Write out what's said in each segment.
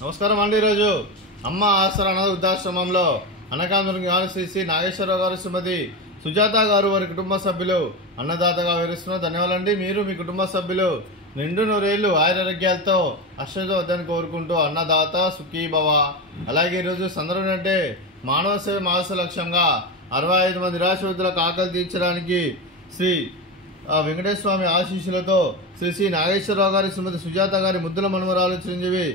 నమస్కారం అండి. ఈరోజు అమ్మ ఆసరా అనాథ వృద్ధాశ్రమంలో అనకాంధ్రునికి శ్రీ నాగేశ్వరరావు గారు, శ్రీమతి సుజాత గారు వారి కుటుంబ సభ్యులు అన్నదాతగా వివరిస్తున్నారు. ధన్యవాదాలండి. మీరు మీ కుటుంబ సభ్యులు నిండు నూరేళ్లు ఆయురారోగ్యాలతో అశ్వతో వద్దని కోరుకుంటూ అన్నదాత సుఖీభవ. అలాగే ఈరోజు సందర్భం అంటే మానవ సేవ మానస లక్ష్యంగా 65 మంది నిరాశ్రితులకు ఆకలి తీర్చడానికి శ్రీ వెంకటేశ్వర స్వామి ఆశీస్సులతో శ్రీ నాగేశ్వరరావు గారి, శ్రీమతి సుజాత గారి ముద్దుల మనుమరాలు చిరంజీవి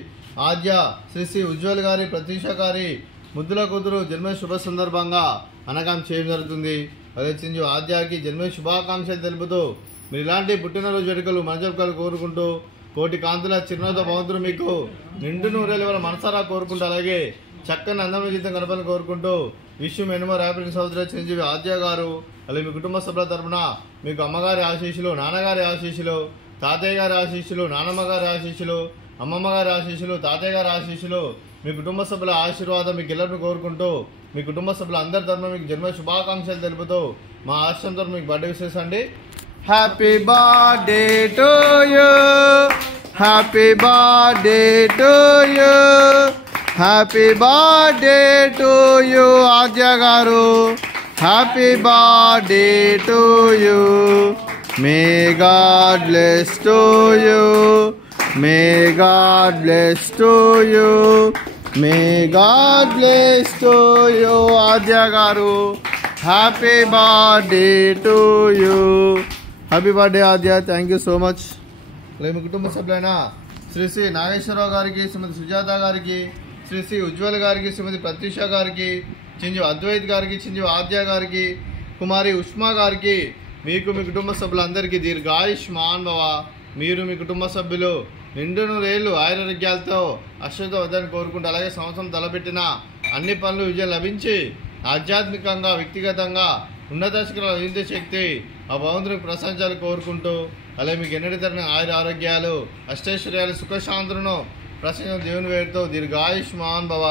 ఆద్య శ్రీ ఉజ్వల్ గారి, ప్రతీష గారి ముద్దుల కూతురు జన్మ శుభ సందర్భంగా అనగాం చేయడం జరుగుతుంది. అదే చిరంజీవి ఆద్యకి జన్మ శుభాకాంక్షలు తెలుపుతూ మీరు ఇలాంటి పుట్టినరోజు వేడుకలు మనజరుపుకలు కోరుకుంటూ కోటి కాంతుల చిరునవ్వుతో భగవంతుడు మీకు నిండు నూరేళ్ళ వల్ల మనసారా కోరుకుంటూ అలాగే చక్కని అందమైన జీవితం గడపాలని కోరుకుంటూ విశ్వం ఎన్నో ర్యాపిడ్ సోదరు చిరంజీవి ఆద్య గారు అలాగే మీ కుటుంబ సభ్యుల తరఫున మీకు అమ్మగారి ఆశీస్సులు, నాన్నగారి ఆశీస్సులు, తాతయ్య గారి ఆశీస్సులు, నానమ్మ గారి ఆశీస్సులు, అమ్మమ్మ గారి ఆశీస్సులు, తాతయ్య గారి ఆశీస్సులు, మీ కుటుంబ సభ్యుల ఆశీర్వాదం మీకు ఎల్లరిని కోరుకుంటూ మీ కుటుంబ సభ్యుల అందరి తరఫున మీకు జన్మ శుభాకాంక్షలు తెలుపుతూ మా ఆశ్రమం తరఫున మీకు బర్త్డే విషెస్ అండి. Happy birthday to you, happy birthday to you, happy birthday to you Aadya గారు, happy birthday to you. May God bless to you, may God bless to you, may God bless to you Aadya గారు. Happy birthday to you. Happy birthday Aadya. Thank you so much. అలాగే మీ కుటుంబ సభ్యులైన శ్రీ నాగేశ్వరరావు గారికి, శ్రీమతి సుజాత గారికి, శ్రీ ఉజ్వల్ గారికి, శ్రీమతి ప్రతీష గారికి, చిరంజీవి అద్వైత్ గారికి, చిరంజీవి ఆద్య గారికి, కుమారి ఉష్మా గారికి, మీకు మీ కుటుంబ సభ్యులందరికీ దీర్ఘాయుష్మాన్ భవ. మీరు మీ కుటుంబ సభ్యులు నిండు నూరేళ్లు ఆయురారోగ్యాలతో అశ్వతో వద్దని కోరుకుంటూ అలాగే సంవత్సరం తలపెట్టిన అన్ని పనులు విజయం లభించి ఆధ్యాత్మికంగా వ్యక్తిగతంగా ఉన్నత శిఖరాలు లభించే శక్తి ఆ భగవంతునికి ప్రశంసాలు కోరుకుంటూ అలాగే మీకు ఎన్నటి తరని ఆయుర ఆరోగ్యాలు, అష్టైశ్వర్యాలు, సుఖశాంతులను ప్రసంగం దేవుని వేరుతో దీర్ఘాయుష్మాన్ భవ.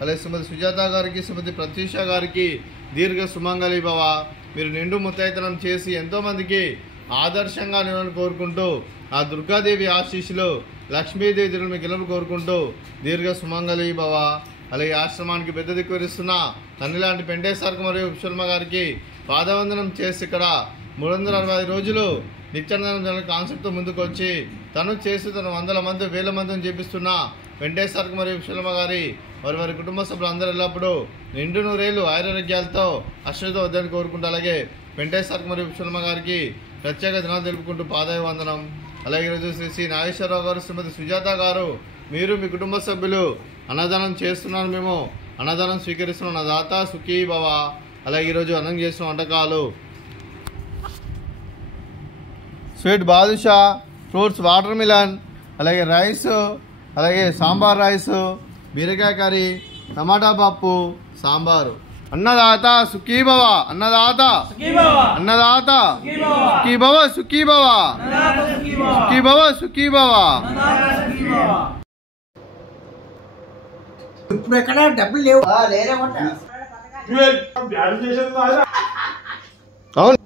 అలాగే శ్రీమతి సుజాత గారికి, శ్రీమతి ప్రతీష గారికి దీర్ఘ సుమంగళి భవ. మీరు నిండు ముత్తైతనం చేసి ఎంతోమందికి ఆదర్శంగా నిలవని కోరుకుంటూ ఆ దుర్గాదేవి ఆశీస్సులు, లక్ష్మీదేవి దీవులు మీకు ఇళ్ళను కోరుకుంటూ దీర్ఘ సుమంగళి భవ. అలాగే ఆశ్రమానికి పెద్ద దిక్కు విరుస్తున్న తల్లి లాంటి పెంటేశ్వరకు మరియు శర్మ గారికి పాదవందనం చేసి ఇక్కడ 365 రోజులు నిత్యానందం కాన్సెప్ట్తో ముందుకు వచ్చి తను చేసి తను 100 మంది 1000 మందిని చేపిస్తున్న వెంకటేశ్వరకు మరియు శర్మ గారి వారి కుటుంబ సభ్యులు అందరూ ఎల్లప్పుడూ నిండు నూరేళ్లు ఆయురారోగ్యాలతో అశ్వతో వద్దని కోరుకుంటూ అలాగే వెంకటేశ్వరకు మరియు శర్మ గారికి ప్రత్యేక దినాలు తెలుపుకుంటూ పాదాభివందనం. అలాగే ఈరోజు శ్రీ నాగేశ్వరరావు గారు, శ్రీమతి సుజాత గారు మీరు మీ కుటుంబ సభ్యులు అన్నదానం చేస్తున్నారు, మేము అన్నదానం స్వీకరిస్తున్నాం. అన్నదాత సుఖీ భవ. అలాగే ఈరోజు అన్నం చేస్తున్న వంటకాలు sweet badusha, fruits water melon, అలాగే రైస్, అలాగే సాంబార్ రైస్, బీరకాయ కర్రీ, టమాటా పప్పు, సాంబారు. అన్నదాత సుఖీ భవ, అన్నదాత అన్నదాత సుఖీ భవ, సుఖీ భవ, సుఖీ భవ, సుఖీ భవ. ఇప్పుడు ఎక్కడ డబ్బులు లేవు. అవును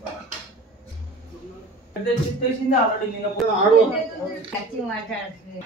మాట్లాడుతుంది